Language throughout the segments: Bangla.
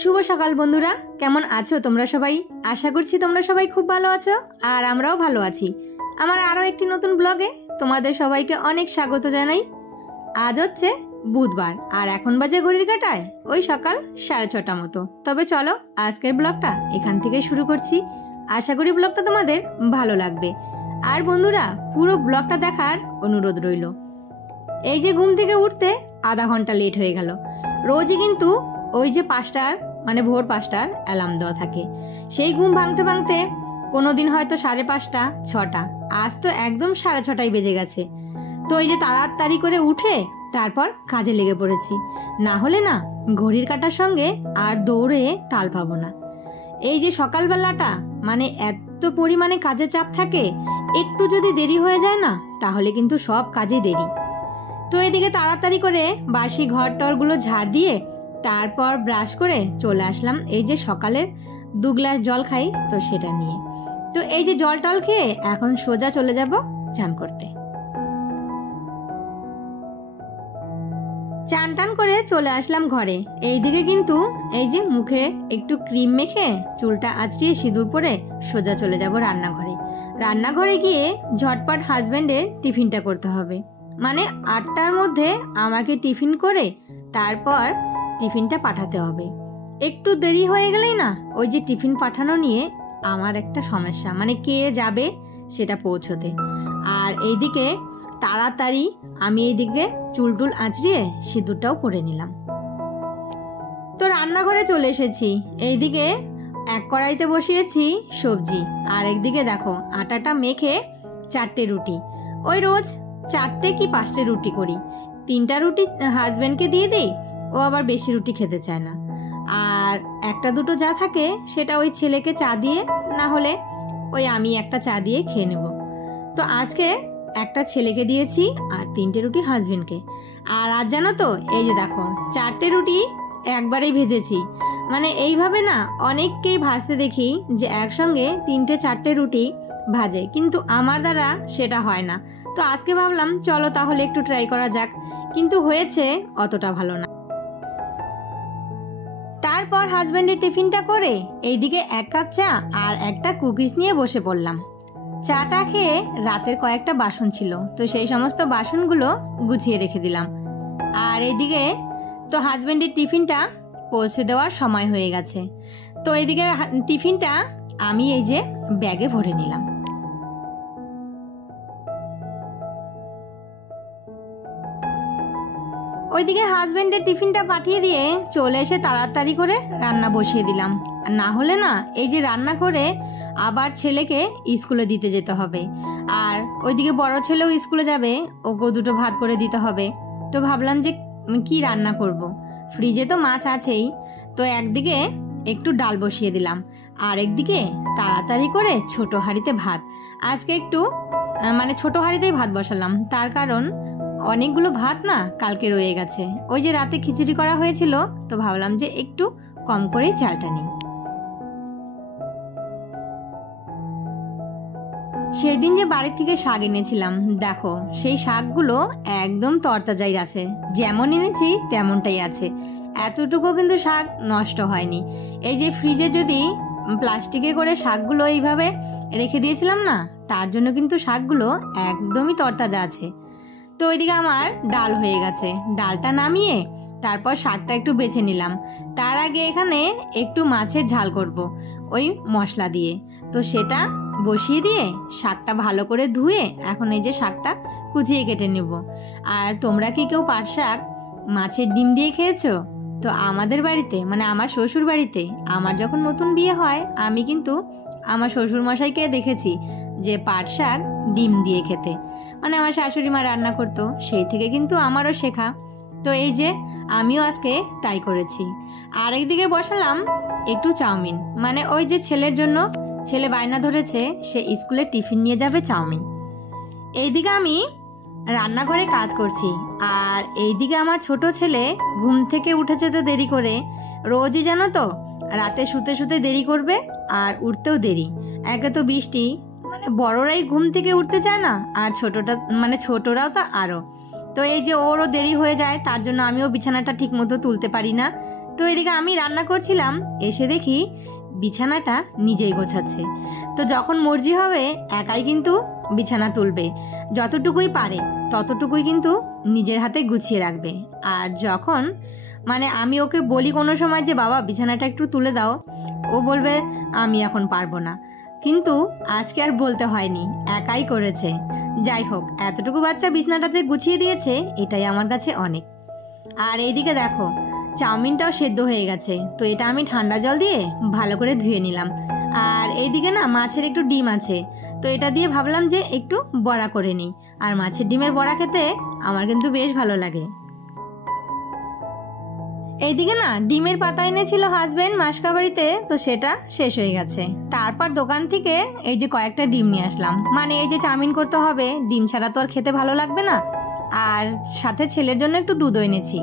শুভ সকাল বন্ধুরা, কেমন আছো তোমরা সবাই? আশা করছি তোমরা সবাই খুব ভালো আছো আর আমরাও ভালো আছি। আমার আরও একটি নতুন ব্লগে তোমাদের সবাইকে অনেক স্বাগত জানাই। আজ হচ্ছে বুধবার আর এখন বাজে ঘড়ির কাঁটায় ওই সকাল 6:30 মতো। তবে চলো আজকের ব্লগটা এখান থেকে শুরু করছি। আশা করি ব্লগটা তোমাদের ভালো লাগবে। আর বন্ধুরা, পুরো ব্লগটা দেখার অনুরোধ রইল। এই যে ঘুম থেকে উঠতে আধা ঘন্টা লেট হয়ে গেল। রোজই কিন্তু ওই যে 5টার মানে ভোর 5টার অ্যালার্ম দেওয়া থাকে, সেই ঘুম ভাঙতে ভাঙতে কোনো দিন হয়তো 5:30, 6টা, আজ তো একদম 6:30 বেজে গেছে। তো এই যে তাড়াতাড়ি করে উঠে তারপর কাজে লেগে পড়েছি, না হলে না ঘড়ির কাঁটার সঙ্গে আর দৌড়ে তাল পাবো না। এই যে সকালবেলাটা মানে এত পরিমাণে কাজের চাপ থাকে, একটু যদি দেরি হয়ে যায় না তাহলে কিন্তু সব কাজে দেরি। তো এদিকে তাড়াতাড়ি করে বাসি ঘর টরগুলো ঝাড় দিয়ে তারপর ব্রাশ করে চলে আসলাম এই যে সকালের 2 গ্লাস জল খাই তো সেটা নিয়ে। তো এই যে জল টল খেয়ে এখন সোজা চলে যাব চান করতে। চান টান করে চলে আসলাম ঘরে। এইদিকে কিন্তু এই যে মুখে একটু ক্রিম মেখে চুলটা আঁচড়িয়ে সিঁদুর পরে সোজা চলে যাব রান্নাঘরে। রান্নাঘরে গিয়ে ঝটপট হাজবেন্ডের টিফিনটা করতে হবে, মানে 8টার মধ্যে আমাকে টিফিন করে তারপর টিফিনটা পাঠাতে হবে। একটু দেরি হয়ে গেলেই না ওই যে টিফিন পাঠানো নিয়ে আমার একটা সমস্যা, মানে কে যাবে সেটা পৌঁছতে। আর এইদিকে তাড়াতাড়ি আমি এইদিকে চুল আঁচড়িয়ে সিঁদুরটাও পরে নিলাম। তো রান্নাঘরে চলে এসেছি। এইদিকে এক কড়াইতে বসিয়েছি সবজি, আর একদিকে দেখো আটাটা মেখে 4টে রুটি, ওই রোজ 4টে কি 5টে রুটি করি। 3টা রুটি হাজবেন্ডকে দিয়ে দিই, ও আবার বেশি রুটি খেতে চায় না। আর 1টা 2টো যা থাকে সেটা ওই ছেলেকে চা দিয়ে, না হলে ওই আমি একটা চা দিয়ে খেয়ে নেব। তো আজকে একটা ছেলেকে দিয়েছি আর 3টে রুটি হাজবেন্ডকে। আর আজ জানো তো এই যে দেখো 4টে রুটি একবারেই ভেজেছি। মানে এইভাবে না অনেককেই ভাজতে দেখি যে একসঙ্গে 3টে 4টে রুটি ভাজে, কিন্তু আমার দ্বারা সেটা হয় না। তো আজকে ভাবলাম চলো তাহলে একটু ট্রাই করা যাক, কিন্তু হয়েছে অতটা ভালো না। তারপর হাজবেন্ডের টিফিনটা করে এইদিকে 1 কাপ চা আর একটা কুকিজ নিয়ে বসে পড়লাম। চাটা খেয়ে রাতের কয়েকটা বাসন ছিল, তো সেই সমস্ত বাসনগুলো গুছিয়ে রেখে দিলাম। আর এইদিকে তো হাজবেন্ডের টিফিনটা পৌঁছে দেওয়ার সময় হয়ে গেছে। তো এইদিকে টিফিনটা আমি এই যে ব্যাগে ভরে নিলাম। ওইদিকে হাজবেন্ডের টিফিনটা পাঠিয়ে দিয়ে চলে এসে তাড়াতাড়ি করে রান্না বসিয়ে দিলাম। না হলে না এই যে রান্না করে আবার ছেলেকে স্কুলে দিতে যেতে হবে, আর ওইদিকে বড় ছেলেও স্কুলে যাবে, ওকেও 2টো ভাত করে দিতে হবে। তো ভাবলাম যে কি রান্না করব, ফ্রিজে তো মাছ আছেই। তো একদিকে একটু ডাল বসিয়ে দিলাম, আর একদিকে তাড়াতাড়ি করে ছোট হাঁড়িতে ভাত। আজকে একটু মানে ছোট হাঁড়িতেই ভাত বসালাম, তার কারণ অনেকগুলো ভাত না কালকে রয়ে গেছে। ওই যে রাতে খিচুড়ি করা হয়েছিল, তো ভাবলাম যে একটু কম করে চালটা নিই। সেদিন যে বাড়ি থেকে শাক এনেছিলাম, দেখো সেই শাকগুলো একদম তরতাজাই আছে, যেমন এনেছি তেমনটাই আছে। এতটুকু কিন্তু শাক নষ্ট হয়নি। এই যে ফ্রিজে যদি প্লাস্টিকে করে শাকগুলো এইভাবে রেখে দিয়েছিলাম না, তার জন্য কিন্তু শাকগুলো একদমই তরতাজা আছে। তো ওইদিকে আমার ডাল হয়ে গেছে, ডালটা নামিয়ে তারপর শাকটা একটু বেছে নিলাম। তার আগে এখানে একটু মাছের ঝাল করব ওই মশলা দিয়ে, তো সেটা বসিয়ে দিয়ে শাকটা ভালো করে ধুয়ে এখন এই যে শাকটা কুচিয়ে কেটে নেব। আর তোমরা কি কেউ পাট শাক মাছের ডিম দিয়ে খেয়েছো? তো আমাদের বাড়িতে মানে আমার শ্বশুর বাড়িতে আমার যখন নতুন বিয়ে হয়, আমি কিন্তু আমার শ্বশুর মশাইকে দেখেছি যে পাট শাক ডিম দিয়ে খেতে, মানে আমার শাশুড়ি মা রান্না করতো, সেই থেকে কিন্তু আমারও শেখা। তো এই যে আমিও আজকে তাই করেছি। আর একদিকে বসালাম একটু চাউমিন, মানে ওই যে ছেলের জন্য, ছেলে বায়না ধরেছে সে স্কুলে টিফিন নিয়ে যাবে চাউমিন। এইদিকে আমি রান্নাঘরে কাজ করছি, আর এইদিকে আমার ছোট ছেলে ঘুম থেকে উঠেছে তো দেরি করে। রোজই জানো তো রাতে শুতে শুতে দেরি করবে আর উঠতেও দেরি। একে তো বৃষ্টি, মানে বড়রাই ঘুম থেকে উঠতে চায় না, আর ছোটরাও তো আরও। তো এই যে ওরও দেরি হয়ে যায়, তার জন্য আমিও বিছানাটা ঠিক মতো তুলতে পারি না। তো এদিকে আমি রান্না করছিলাম, এসে দেখি বিছানাটা নিজেই গোছাচ্ছে। তো যখন মর্জি হবে একাই কিন্তু বিছানা তুলবে, যতটুকুই পারে ততটুকুই কিন্তু নিজের হাতে গুছিয়ে রাখবে। আর যখন মানে আমি ওকে বলি কোনো সময় যে বাবা বিছানাটা একটু তুলে দাও, ও বলবে আমি এখন পারবো না। কিন্তু আজকে আর বলতে হয়নি, একাই করেছে। যাই হোক, এতটুকু বাচ্চা বিছানাটা যে গুছিয়ে দিয়েছে এটাই আমার কাছে অনেক। আর এইদিকে দেখো চাউমিনটাও সেদ্ধ হয়ে গেছে, তো এটা আমি ঠান্ডা জল দিয়ে ভালো করে ধুয়ে নিলাম। আর এইদিকে না মাছের একটু ডিম আছে, তো এটা দিয়ে ভাবলাম যে একটু বড়া করে নিই। আর মাছের ডিমের বড়া খেতে আমার কিন্তু বেশ ভালো লাগে। এইদিকে না ডিমের পাতা এনেছিল হাজবেন্ড মাসকাবাড়িতে, তো সেটা শেষ হয়ে গেছে। তারপর দোকান থেকে এই যে কয়েকটা ডিম নিয়ে আসলাম, মানে এই যে চাউমিন করতে হবে, ডিম ছাড়া তো আর খেতে ভালো লাগবে না। আর সাথে ছেলের জন্য একটু দুধও এনেছি।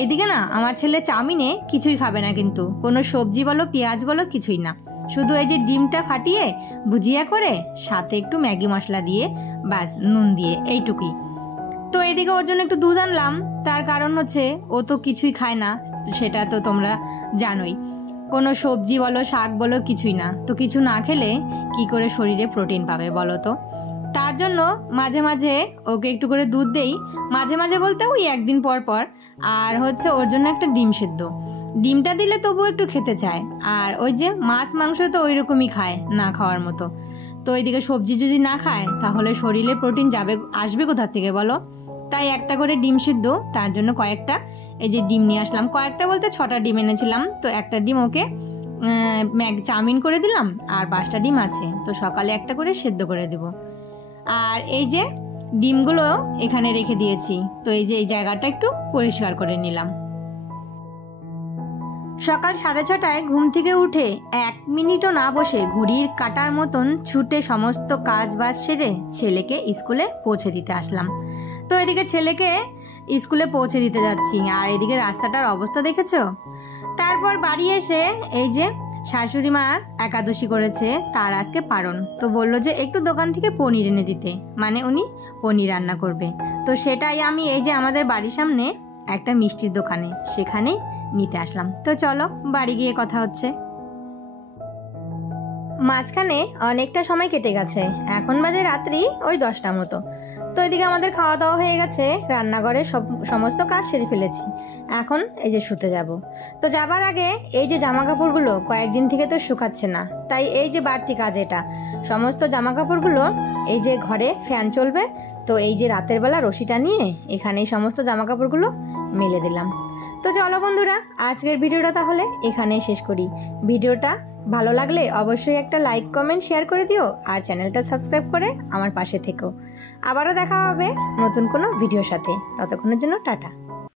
এইদিকে না আমার ছেলে চাউমিনে কিছুই খাবে না, কিন্তু কোনো সবজি বলো পেঁয়াজ বলো কিছুই না, শুধু এই যে ডিমটা ফাটিয়ে ভুজিয়া করে সাথে একটু ম্যাগি মশলা দিয়ে ব্যাস নুন দিয়ে এইটুকুই। তো এদিকে ওর জন্য একটু দুধ আনলাম, তার কারণ হচ্ছে ও তো কিছুই খায় না, সেটা তো তোমরা জানোই। কোনো সবজি বলো শাক বলো কিছুই না, তো কিছু না খেলে কি করে শরীরে প্রোটিন পাবে বলো তো। তার জন্য মাঝে মাঝে ওকে একটু করে দুধ দেই, মাঝে মাঝে বলতে ওই একদিন পর পর। আর হচ্ছে ওর জন্য একটা ডিম সেদ্ধ, ডিমটা দিলে তবুও একটু খেতে চায়। আর ওই যে মাছ মাংস তো ওই রকমই খায় না খাওয়ার মতো। তো এইদিকে সবজি যদি না খায় তাহলে শরীরে প্রোটিন আসবে কোথা থেকে বলো। তাই একটা করে ডিম সিদ্ধ, তার জন্য কয়েকটা এই যে ডিম নিয়ে আসলাম, কয়েকটা বলতে 6টা ডিম এনেছিলাম। তো একটা ডিম ওকে চাউমিন করে দিলাম, আর 5টা ডিম আছে, তো সকালে একটা করে সেদ্ধ করে দেব। আর এই যে ডিমগুলো এখানে রেখে দিয়েছি, তো এই যে এই জায়গাটা একটু পরিষ্কার করে নিলাম। সকাল 6:30টায় ঘুম থেকে উঠে 1 মিনিটও না বসে ঘড়ির কাটার মতন ছুটে সমস্ত কাজ বাজ সেরে ছেলেকে স্কুলে পৌঁছে দিতে আসলাম। তো এদিকে ছেলেকে স্কুলে পৌঁছে দিতে যাচ্ছি, আর এদিকে রাস্তাটার অবস্থা দেখেছো। তারপর বাড়ি এসে এই যে শাশুড়ি মা একাদশী করেছে, তার আজকে পারণ, তো বললো যে একটু দোকান থেকে পনির এনে দিতে, মানে উনি পনির রান্না করবে। তো সেটাই আমি এই যে আমাদের বাড়ির সামনে একটা মিষ্টির দোকানে, সেখানেই নিতে আসলাম। তো চলো বাড়ি গিয়ে কথা হচ্ছে। মাঝখানে অনেকটা সময় কেটে গেছে, এখন বাজে রাত্রি ওই 10টা মতো। তো এদিকে আমাদের খাওয়া দাওয়া হয়ে গেছে, রান্নাঘরে সমস্ত কাজ সেরে ফেলেছি, এখন এই যে শুতে যাব। তো যাবার আগে এই যে জামা কাপড়গুলো কয়েকদিন থেকে তো শুকাচ্ছে না, তাই এই যে বাড়তি কাজ, এটা সমস্ত জামা কাপড়গুলো এই যে ঘরে ফ্যান চলবে, তো এই যে রাতের বেলা রশিটা নিয়ে এখানে এই সমস্ত জামা কাপড়গুলো মেলে দিলাম। তো চলো বন্ধুরা, আজকের ভিডিওটা তাহলে এখানেই শেষ করি। ভিডিওটা ভালো লাগলে অবশ্যই একটা লাইক কমেন্ট শেয়ার করে দিও, আর চ্যানেলটা সাবস্ক্রাইব করে আমার পাশে থেকো। আবারও দেখা হবে নতুন কোনো ভিডিওর সাথে, ততক্ষণের জন্য টাটা।